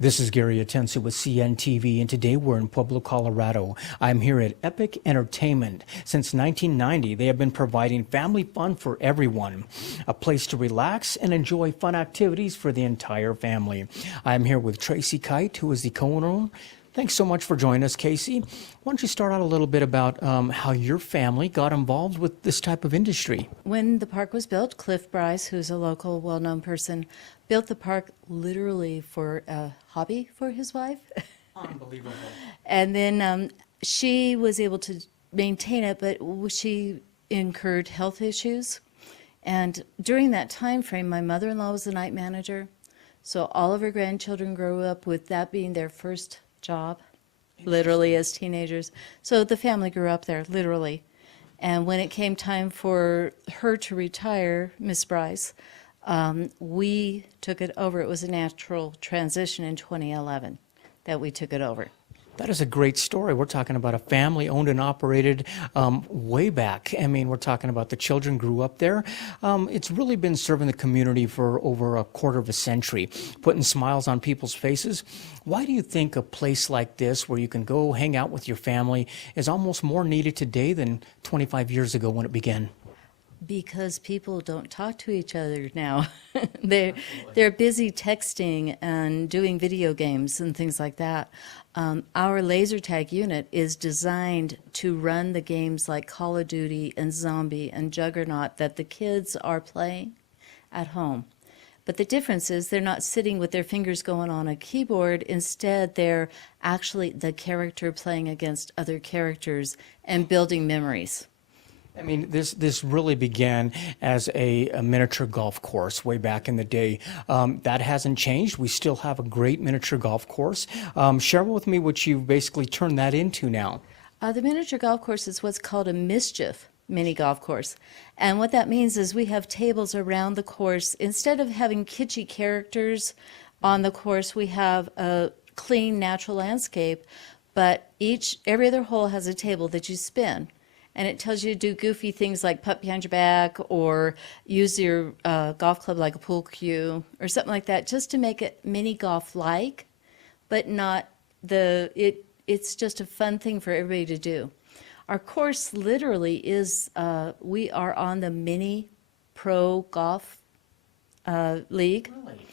This is Gary Atensu with CNTV, and today we're in Pueblo, Colorado. I'm here at Epic Entertainment. Since 1990, they have been providing family fun for everyone, a place to relax and enjoy fun activities for the entire family. I'm here with Tracy Kite, who is the co-owner. Thanks so much for joining us, Casey. Why don't you start out a little bit about how your family got involved with this type of industry? When the park was built, Cliff Bryce, who's a local well-known person, built the park literally for a hobby for his wife. Unbelievable. And then she was able to maintain it, but she incurred health issues. And during that time frame, my mother-in-law was the night manager. So all of her grandchildren grew up with that being their first job, literally as teenagers. So the family grew up there, literally. And when it came time for her to retire, Miss Bryce, we took it over. It was a natural transition in 2011 that we took it over. That is a great story. We're talking about a family owned and operated way back. I mean, we're talking about the children grew up there. It's really been serving the community for over a quarter of a century, putting smiles on people's faces. Why do you think a place like this, where you can go hang out with your family, is almost more needed today than 25 years ago when it began? Because people don't talk to each other now. They're busy texting and doing video games and things like that. Our laser tag unit is designed to run the games like Call of Duty and Zombie and Juggernaut that the kids are playing at home. But the difference is they're not sitting with their fingers going on a keyboard. Instead, they're actually the character playing against other characters and building memories. I mean, this really began as a miniature golf course way back in the day. That hasn't changed. We still have a great miniature golf course. Share with me what you've basically turned that into now. The miniature golf course is what's called a mischief mini golf course. And what that means is we have tables around the course. Instead of having kitschy characters on the course, we have a clean, natural landscape, but every other hole has a table that you spin. And it tells you to do goofy things like putt behind your back or use your golf club like a pool cue or something like that, just to make it mini golf-like, but not it's just a fun thing for everybody to do. Our course literally is, we are on the mini pro golf league. Really?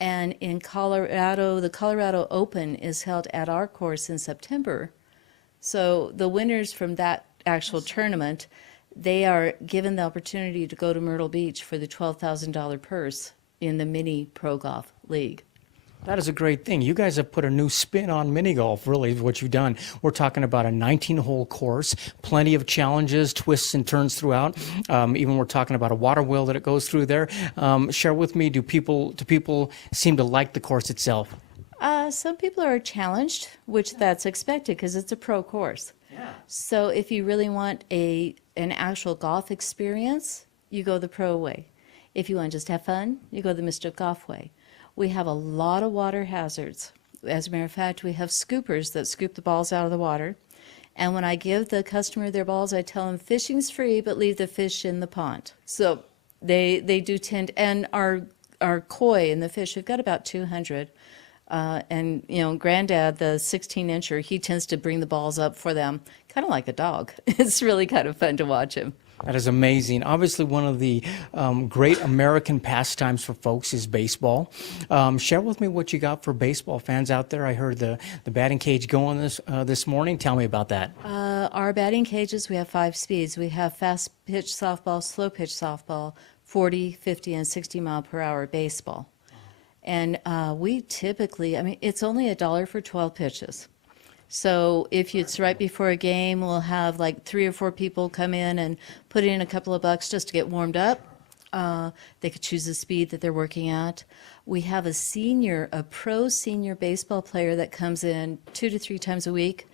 And in Colorado, the Colorado Open is held at our course in September. So the winners from that actual tournament, they are given the opportunity to go to Myrtle Beach for the $12,000 purse in the mini pro golf league. That is a great thing. You guys have put a new spin on mini golf, really, is what you've done. We're talking about a 19-hole course, plenty of challenges, twists and turns throughout. Even we're talking about a water wheel that it goes through there. Share with me, do people seem to like the course itself? Some people are challenged, which that's expected because it's a pro course. Yeah. So if you really want an actual golf experience, you go the pro way. If you want to just have fun, you go the Mystic Golf way. We have a lot of water hazards. As a matter of fact, we have scoopers that scoop the balls out of the water. And when I give the customer their balls, I tell them fishing's free, but leave the fish in the pond. So they do tend, and our koi and the fish, we've got about 200. And, you know, Granddad, the 16-incher, he tends to bring the balls up for them, kind of like a dog. It's really kind of fun to watch him. That is amazing. Obviously, one of the great American pastimes for folks is baseball. Share with me what you got for baseball fans out there. I heard the batting cage going this morning. Tell me about that. Our batting cages, we have 5 speeds. We have fast pitch softball, slow pitch softball, 40, 50, and 60 mile per hour baseball. And we typically, I mean, it's only $1 for 12 pitches. So if it's right before a game, we'll have like 3 or 4 people come in and put in a couple of bucks just to get warmed up. They could choose the speed that they're working at. We have a pro senior baseball player that comes in 2 to 3 times a week.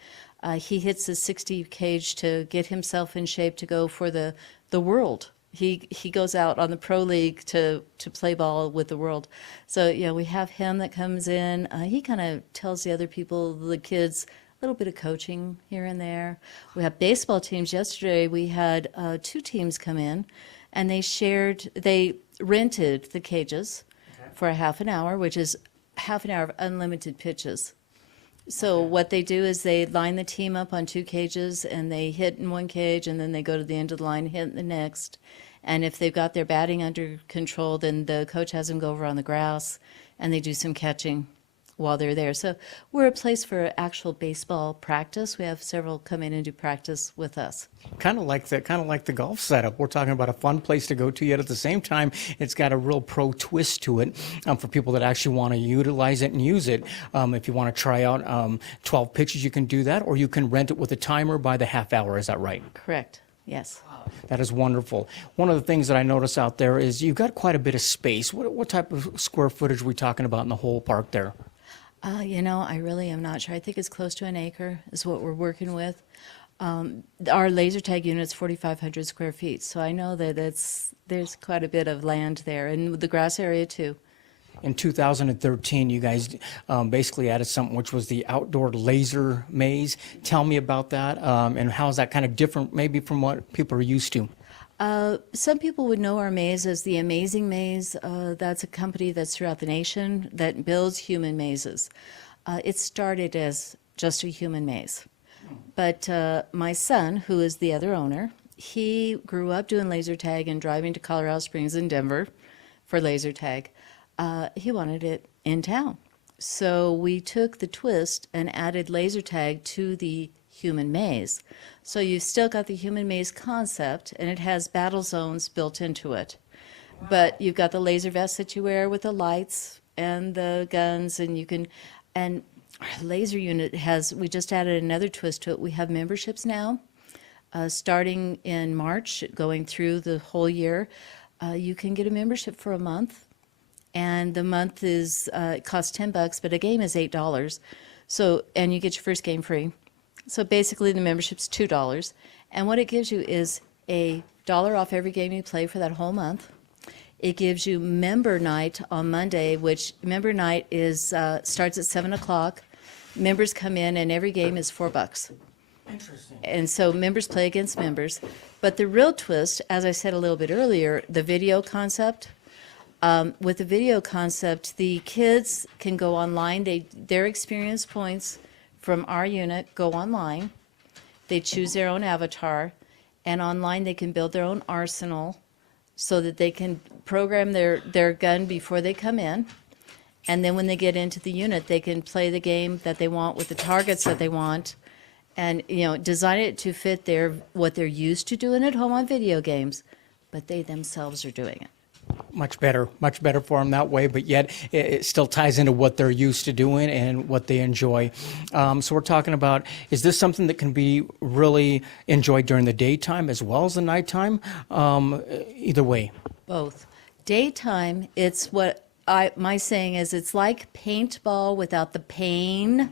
He hits the 60 cage to get himself in shape to go for the world. He goes out on the pro league to play ball with the world. So yeah, we have him that comes in. He kind of tells the other people, the kids, a little bit of coaching here and there. We have baseball teams. Yesterday we had 2 teams come in, and they rented the cages for a half an hour, which is half an hour of unlimited pitches. So what they do is they line the team up on 2 cages, and they hit in 1 cage, and then they go to the end of the line, hit in the next. And if they've got their batting under control, then the coach has them go over on the grass, and they do some catching while they're there. So we're a place for actual baseball practice. We have several come in and do practice with us. Kind of like the golf setup. We're talking about a fun place to go to, yet at the same time, it's got a real pro twist to it for people that actually want to utilize it and use it. If you want to try out 12 pitches, you can do that, or you can rent it with a timer by the half hour. Is that right? Correct. Yes. That is wonderful. One of the things that I notice out there is you've got quite a bit of space. What type of square footage are we talking about in the whole park there? I really am not sure. I think it's close to an acre is what we're working with. Our laser tag unit's 4,500 square feet, so I know that there's quite a bit of land there, and the grass area too. In 2013, you guys basically added something which was the outdoor laser maze. Tell me about that, and how is that kind of different maybe from what people are used to? Some people would know our maze as the Amazing Maze. That's a company that's throughout the nation that builds human mazes. It started as just a human maze. But my son, who is the other owner, he grew up doing laser tag and driving to Colorado Springs and Denver for laser tag. He wanted it in town. So we took the twist and added laser tag to the human maze. So you've still got the human maze concept, and it has battle zones built into it. Wow. But you've got the laser vest that you wear with the lights and the guns, and our laser unit we just added another twist to it. We have memberships now, starting in March, going through the whole year. You can get a membership for a month, and the month it costs $10, but a game is $8. So, and you get your first game free. So basically the membership's $2, and what it gives you is $1 off every game you play for that whole month. It gives you member night on Monday, which member night starts at 7 o'clock. Members come in, and every game is $4. Interesting. And so members play against members. But the real twist, as I said a little bit earlier, the video concept. With the video concept, the kids can go online. Their experience points from our unit go online. They choose their own avatar, and online they can build their own arsenal so that they can program their gun before they come in. And then when they get into the unit, they can play the game that they want with the targets that they want, and design it to fit what they're used to doing at home on video games, but they themselves are doing it. Much better for them that way, but yet it still ties into what they're used to doing and what they enjoy. So we're talking about, is this something that can be really enjoyed during the daytime as well as the nighttime? Either way. Both. Daytime, it's what my saying is, it's like paintball without the pain,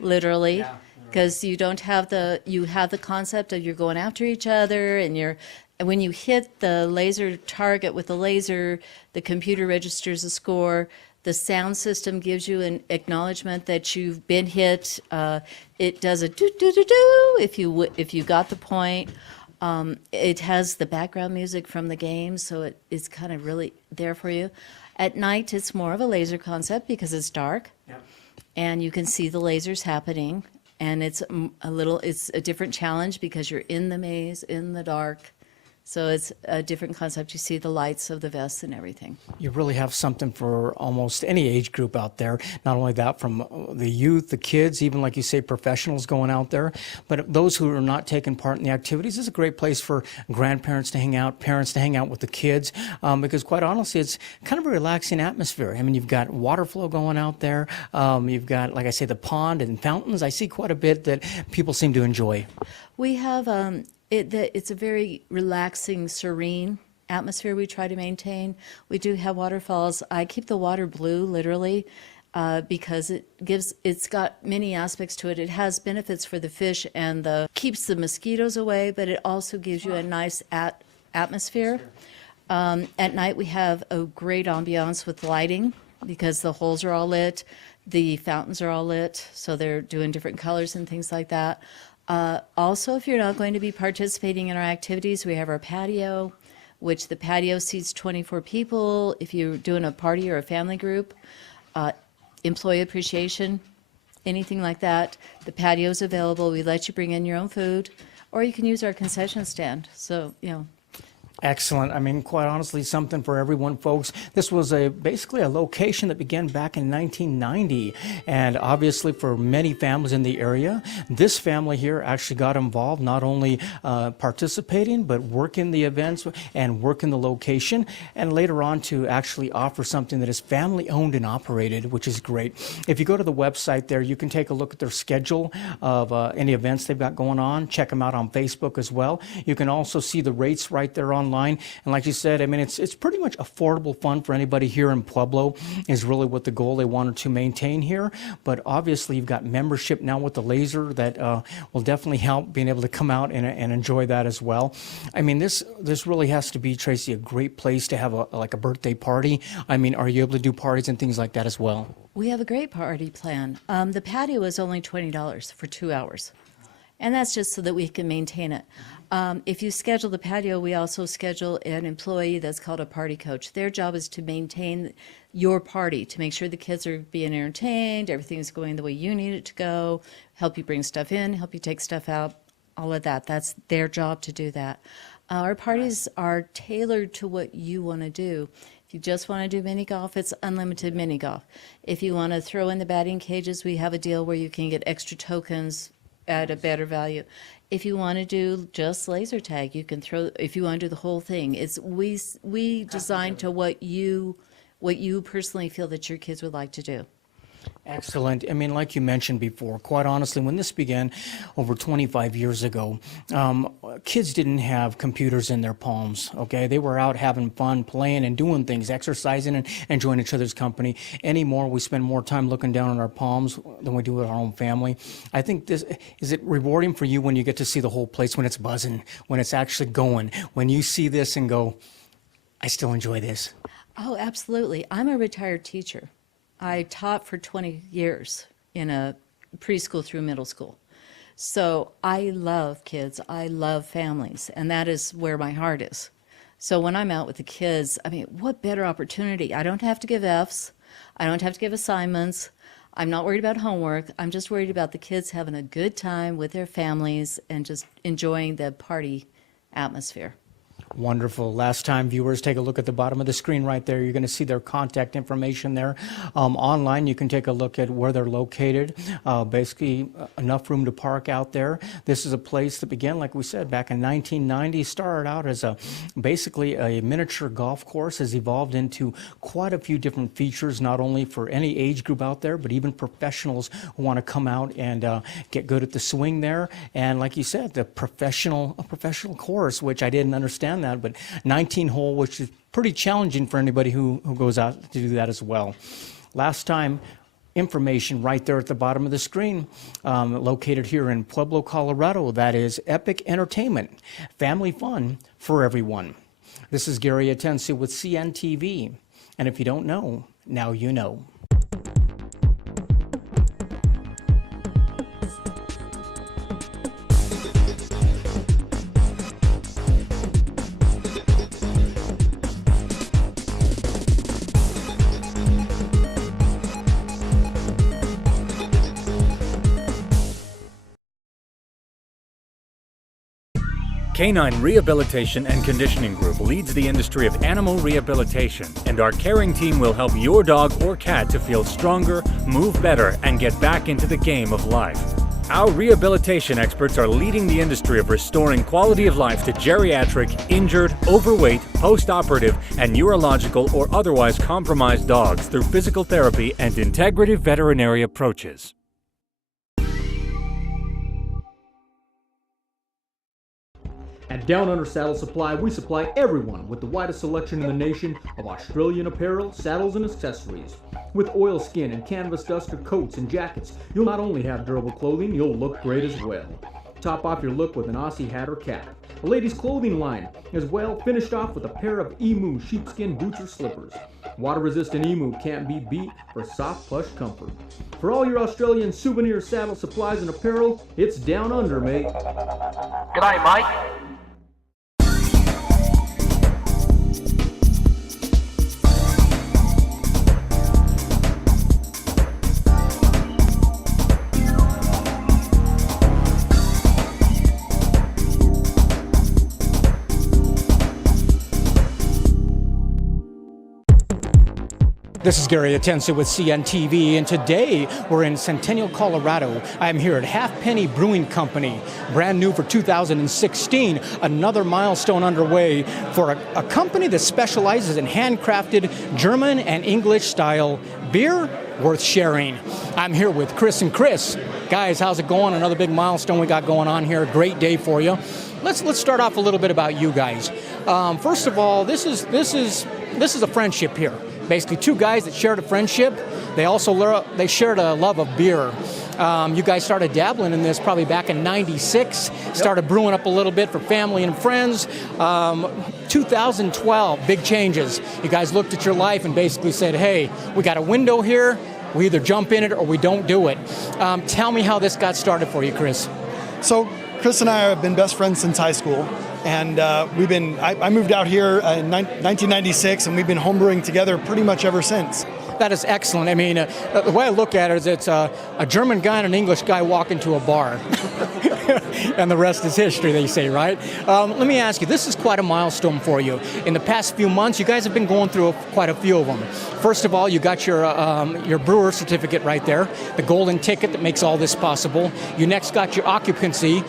literally. Yeah. Because you have the concept of you're going after each other, and when you hit the laser target with the laser, the computer registers a score. The sound system gives you an acknowledgement that you've been hit. It does a do-do-do-do if you got the point. It has the background music from the game, so it is kind of really there for you. At night, it's more of a laser concept because it's dark, yep. And you can see the lasers happening. And it's a different challenge because you're in the maze, in the dark. So it's a different concept. You see the lights of the vests and everything. You really have something for almost any age group out there. Not only that, from the youth, the kids, even like you say, professionals going out there. But those who are not taking part in the activities, is a great place for grandparents to hang out, parents to hang out with the kids. Because quite honestly, it's kind of a relaxing atmosphere. I mean, you've got water flow going out there. You've got, like I say, the pond and fountains. I see quite a bit that people seem to enjoy. We have... It's a very relaxing, serene atmosphere we try to maintain. We do have waterfalls. I keep the water blue, literally, because it's got many aspects to it. It has benefits for the fish and keeps the mosquitoes away, but it also gives you a nice atmosphere. At night, we have a great ambiance with lighting because the holes are all lit, the fountains are all lit, so they're doing different colors and things like that. Also, if you're not going to be participating in our activities, we have our patio, which the patio seats 24 people. If you're doing a party or a family group, employee appreciation, anything like that. The patio's available. We let you bring in your own food, or you can use our concession stand. So, Excellent. I mean, quite honestly, something for everyone, folks. This was basically a location that began back in 1990, and obviously for many families in the area, this family here actually got involved, not only participating, but working the events and working the location, and later on to actually offer something that is family owned and operated, which is great. If you go to the website there, you can take a look at their schedule of any events they've got going on. Check them out on Facebook as well. You can also see the rates right there online. And like you said, I mean, it's pretty much affordable fun for anybody here in Pueblo is really what the goal they wanted to maintain here. But obviously, you've got membership now with the laser that will definitely help being able to come out and enjoy that as well. I mean, this really has to be, Tracy, a great place to have like a birthday party. I mean, are you able to do parties and things like that as well? we have a great party plan. The patio is only $20 for 2 hours. And that's just so that we can maintain it. If you schedule the patio, we also schedule an employee that's called a party coach. Their job is to maintain your party, to make sure the kids are being entertained, everything's going the way you need it to go, help you bring stuff in, help you take stuff out, all of that. That's their job to do that. Our parties are tailored to what you want to do. If you just want to do mini golf, it's unlimited mini golf. If you want to throw in the batting cages, we have a deal where you can get extra tokens at a better value. If you want to do just laser tag, you can throw. If you want to do the whole thing, it's we designed to what you personally feel that your kids would like to do. Excellent. I mean, like you mentioned before, quite honestly, when this began over 25 years ago, kids didn't have computers in their palms, okay? They were out having fun, playing and doing things, exercising and enjoying each other's company. Anymore, we spend more time looking down on our palms than we do with our own family. I think this, is it rewarding for you when you get to see the whole place, when it's buzzing, when it's actually going, when you see this and go, I still enjoy this? Oh, absolutely. I'm a retired teacher. I taught for 20 years in a preschool through middle school. So I love kids, I love families, and that is where my heart is. So when I'm out with the kids, I mean, what better opportunity? I don't have to give Fs, I don't have to give assignments, I'm not worried about homework, I'm just worried about the kids having a good time with their families and just enjoying the party atmosphere. Wonderful. Last time, viewers, take a look at the bottom of the screen right there. You're going to see their contact information there. Online, you can take a look at where they're located. Basically, enough room to park out there. This is a place that began, like we said, back in 1990. Started out as basically a miniature golf course, has evolved into quite a few different features, not only for any age group out there, but even professionals who want to come out and get good at the swing there. And like you said, a professional course, which I didn't understand that, but 19 hole, which is pretty challenging for anybody who goes out to do that as well. Last time, information right there at the bottom of the screen, located here in Pueblo, Colorado. That is Epic Entertainment, family fun for everyone. This is Gary Atensi with CNTV, and if you don't know, now you know. Canine Rehabilitation and Conditioning Group leads the industry of animal rehabilitation, and our caring team will help your dog or cat to feel stronger, move better, and get back into the game of life. Our rehabilitation experts are leading the industry of restoring quality of life to geriatric, injured, overweight, post-operative, and neurological or otherwise compromised dogs through physical therapy and integrative veterinary approaches. At Down Under Saddle Supply, we supply everyone with the widest selection in the nation of Australian apparel, saddles, and accessories. With oilskin and canvas duster coats and jackets, you'll not only have durable clothing, you'll look great as well. Top off your look with an Aussie hat or cap. A ladies' clothing line as well, finished off with a pair of Emu sheepskin boots or slippers. Water-resistant Emu can't be beat for soft, plush comfort. For all your Australian souvenir saddle supplies and apparel, it's Down Under, mate. G'day, mate. This is Gary Atensi with CNTV, and today we're in Centennial, Colorado. I'm here at Halfpenny Brewing Company, brand new for 2016, another milestone underway for a company that specializes in handcrafted German and English style beer worth sharing. I'm here with Chris and Chris. Guys, how's it going? Another big milestone we got going on here. Great day for you. Let's start off a little bit about you guys. First of all, this is a friendship here. Basically, two guys that shared a friendship. They shared a love of beer. You guys started dabbling in this probably back in '96. Started brewing up a little bit for family and friends. 2012, big changes. You guys looked at your life and basically said, "Hey, we got a window here. We either jump in it or we don't do it." Tell me how this got started for you, Chris. So Chris and I have been best friends since high school, and I moved out here in 1996, and we've been homebrewing together pretty much ever since. That is excellent. I mean, the way I look at it is it's a German guy and an English guy walk into a bar. And the rest is history, they say, right? Let me ask you, this is quite a milestone for you. In the past few months, you guys have been going through quite a few of them. First of all, you got your brewer certificate right there, the golden ticket that makes all this possible. You next got your occupancy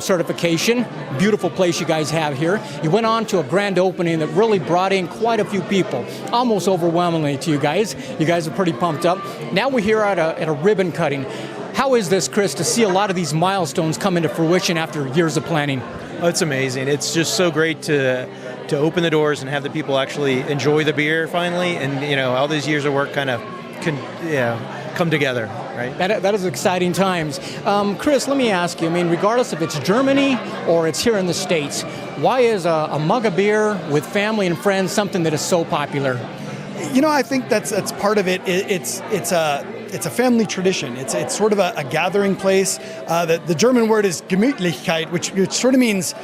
certification. Beautiful place you guys have here. You went on to a grand opening that really brought in quite a few people, almost overwhelmingly to you guys. You guys are pretty pumped up. Now we're here at a ribbon cutting. How is this, Chris, to see a lot of these milestones come into fruition after years of planning? Oh, it's amazing. It's just so great to open the doors and have the people actually enjoy the beer finally, and all these years of work kind of come together, right? That is exciting times. Chris, let me ask you, I mean, regardless if it's Germany or it's here in the States, why is a mug of beer with family and friends something that is so popular? I think that's part of it. It's a family tradition. It's sort of a gathering place. The German word is Gemütlichkeit, which sort of means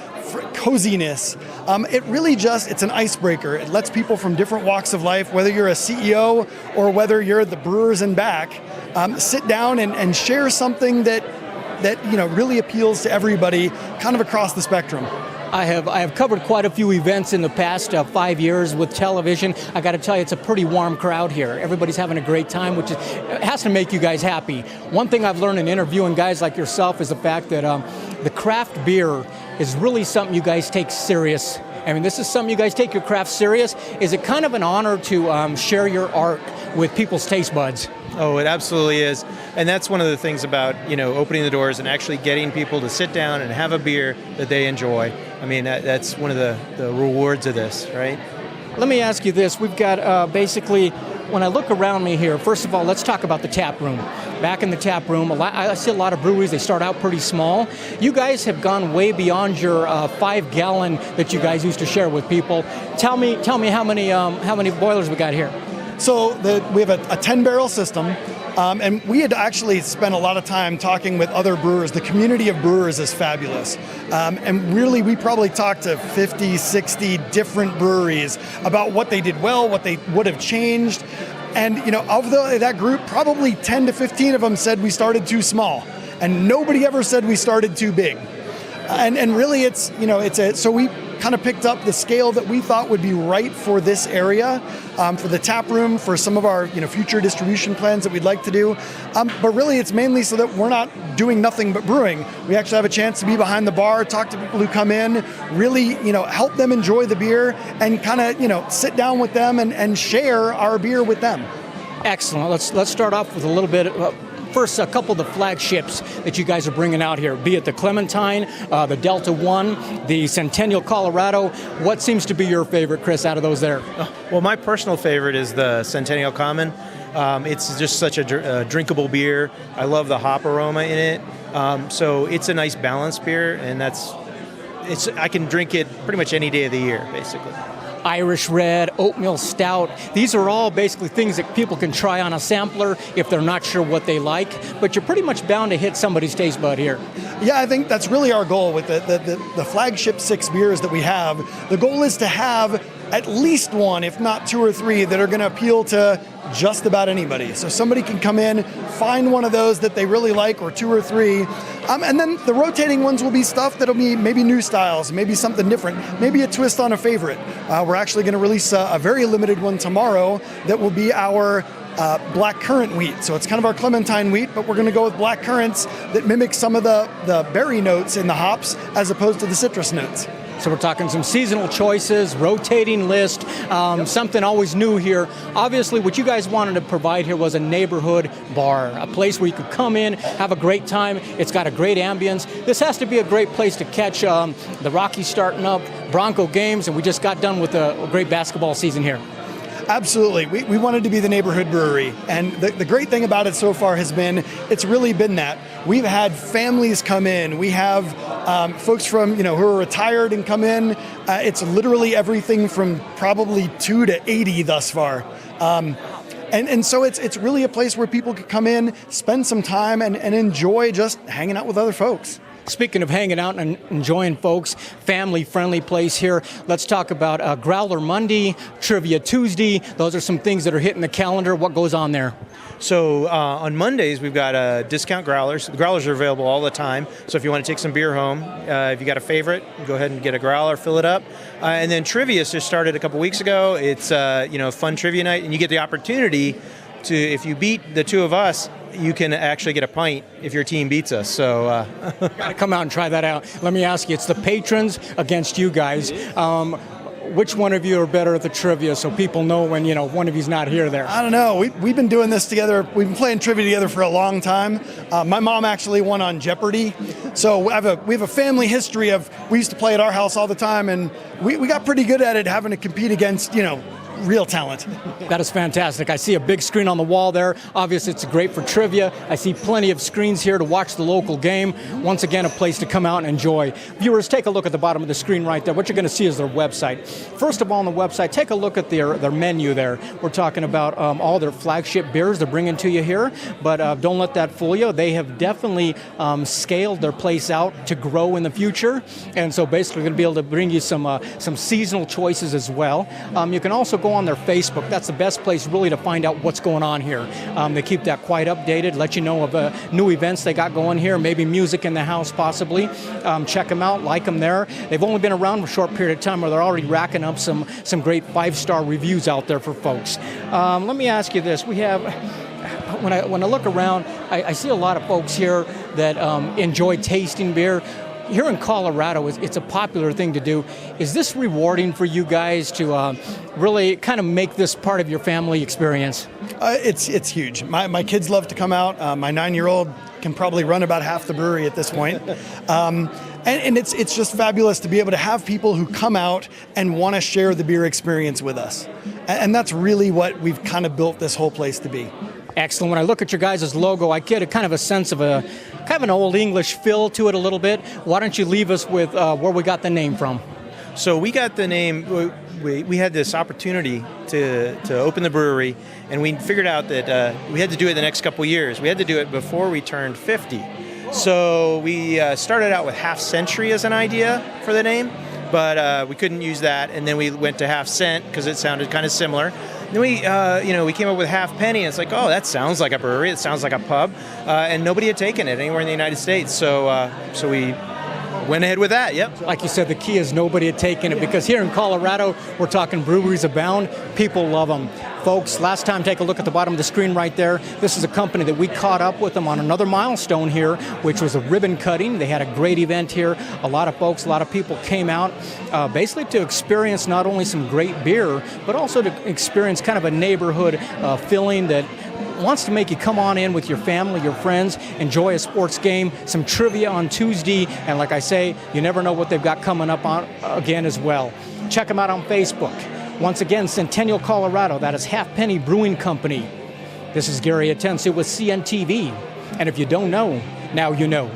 coziness. It's an icebreaker. It lets people from different walks of life, whether you're a CEO or whether you're the brewers and back, sit down and share something that really appeals to everybody, kind of across the spectrum. I have covered quite a few events in the past 5 years with television. I got to tell you, it's a pretty warm crowd here. Everybody's having a great time, which has to make you guys happy. One thing I've learned in interviewing guys like yourself is the fact that the craft beer is really something you guys take serious. I mean, this is something you guys take your craft serious. Is it kind of an honor to share your art with people's taste buds? Oh, it absolutely is. And that's one of the things about, opening the doors and actually getting people to sit down and have a beer that they enjoy. I mean, that's one of the rewards of this, right? Let me ask you this. We've got basically, when I look around me here, first of all, let's talk about the tap room. Back in the tap room, I see a lot of breweries, they start out pretty small. You guys have gone way beyond your 5-gallon that you guys used to share with people. Tell me how many boilers we got here. So we have a 10-barrel system, and we had actually spent a lot of time talking with other brewers. The community of brewers is fabulous. And really, we probably talked to 50, 60 different breweries about what they did well, what they would have changed. And, of that group, probably 10 to 15 of them said we started too small. And nobody ever said we started too big. And really, so we kind of picked up the scale that we thought would be right for this area, for the tap room, for some of our future distribution plans that we'd like to do. But really, it's mainly so that we're not doing nothing but brewing. We actually have a chance to be behind the bar, talk to people who come in, really help them enjoy the beer, and kind of sit down with them and share our beer with them. Excellent. Let's start off with a little bit. First, a couple of the flagships that you guys are bringing out here, be it the Clementine, the Delta One, the Centennial, Colorado. What seems to be your favorite, Chris, out of those there? Well, my personal favorite is the Centennial Common. It's just such a drinkable beer. I love the hop aroma in it. So it's a nice balanced beer, and I can drink it pretty much any day of the year, basically. Irish Red, Oatmeal Stout. These are all basically things that people can try on a sampler if they're not sure what they like, but you're pretty much bound to hit somebody's taste bud here. Yeah, I think that's really our goal with the flagship 6 beers that we have. The goal is to have at least one, if not two or three, that are going to appeal to just about anybody. So somebody can come in, find one of those that they really like, or two or three. And then the rotating ones will be stuff that'll be maybe new styles, maybe something different, maybe a twist on a favorite. We're actually going to release a very limited one tomorrow that will be our black currant wheat. So it's kind of our clementine wheat, but we're going to go with black currants that mimic some of the berry notes in the hops as opposed to the citrus notes. So we're talking some seasonal choices, rotating list, something always new here. Obviously, what you guys wanted to provide here was a neighborhood bar, a place where you could come in, have a great time. It's got a great ambience. This has to be a great place to catch the Rockies starting up, Bronco games, and we just got done with a great basketball season here. Absolutely. We wanted to be the neighborhood brewery. And the great thing about it so far has been, it's really been that. We've had families come in. We have folks from, who are retired and come in. It's literally everything from probably 2 to 80 thus far. And so it's really a place where people can come in, spend some time, and enjoy just hanging out with other folks. Speaking of hanging out and enjoying folks, family-friendly place here. Let's talk about Growler Monday, Trivia Tuesday. Those are some things that are hitting the calendar. What goes on there? So on Mondays, we've got discount growlers. The growlers are available all the time. So if you want to take some beer home, if you got a favorite, go ahead and get a growler, fill it up. And then Trivia just started a couple weeks ago. It's fun trivia night, and you get the opportunity to, if you beat the two of us, you can actually get a pint if your team beats us. So gotta come out and try that out. Let me ask you, it's the patrons against you guys. Which one of you are better at the trivia so people know when, one of you's not here there? I don't know. We've been doing this together. We've been playing trivia together for a long time. My mom actually won on Jeopardy. So we have a family history of, we used to play at our house all the time, and we got pretty good at it, having to compete against, real talent. That is fantastic. I see a big screen on the wall there. Obviously, it's great for trivia. I see plenty of screens here to watch the local game. Once again, a place to come out and enjoy. Viewers, take a look at the bottom of the screen right there. What you're going to see is their website. First of all, on the website, take a look at their menu there. We're talking about all their flagship beers they're bringing to you here, but don't let that fool you. They have definitely scaled their place out to grow in the future, and so basically going to be able to bring you some seasonal choices as well. You can also go on their Facebook. That's the best place really to find out what's going on here. They keep that quite updated, let you know of new events they got going here, maybe music in the house possibly. Check them out, like them there. They've only been around for a short period of time where they're already racking up some great 5-star reviews out there for folks. Let me ask you this. We have, when I look around, I see a lot of folks here that enjoy tasting beer. Here in Colorado, it's a popular thing to do. Is this rewarding for you guys to really kind of make this part of your family experience? It's huge. My kids love to come out. My 9-year-old can probably run about half the brewery at this point. And it's just fabulous to be able to have people who come out and want to share the beer experience with us. And that's really what we've kind of built this whole place to be. Excellent. When I look at your guys' logo, I get a kind of a sense of kind of an old English feel to it a little bit. Why don't you leave us with where we got the name from? So we got the name, we had this opportunity to open the brewery, and we figured out that we had to do it the next couple years. We had to do it before we turned 50. So we started out with Half Century as an idea for the name, but we couldn't use that, and then we went to Half Cent because it sounded kind of similar. Then we came up with Half Penny, and it's like, oh, that sounds like a brewery, it sounds like a pub, and nobody had taken it anywhere in the United States, so we went ahead with that, yep. Like you said, the key is nobody had taken it, because here in Colorado, we're talking breweries abound. People love them. Folks, last time, take a look at the bottom of the screen right there. This is a company that we caught up with them on another milestone here, which was a ribbon cutting. They had a great event here. A lot of folks, a lot of people came out basically to experience not only some great beer, but also to experience kind of a neighborhood feeling that wants to make you come on in with your family, your friends, enjoy a sports game, some trivia on Tuesday, and like I say, you never know what they've got coming up on again as well. Check them out on Facebook. Once again, Centennial, Colorado, that is Half Penny Brewing Company. This is Gary Atencio with CNTV, and if you don't know, now you know.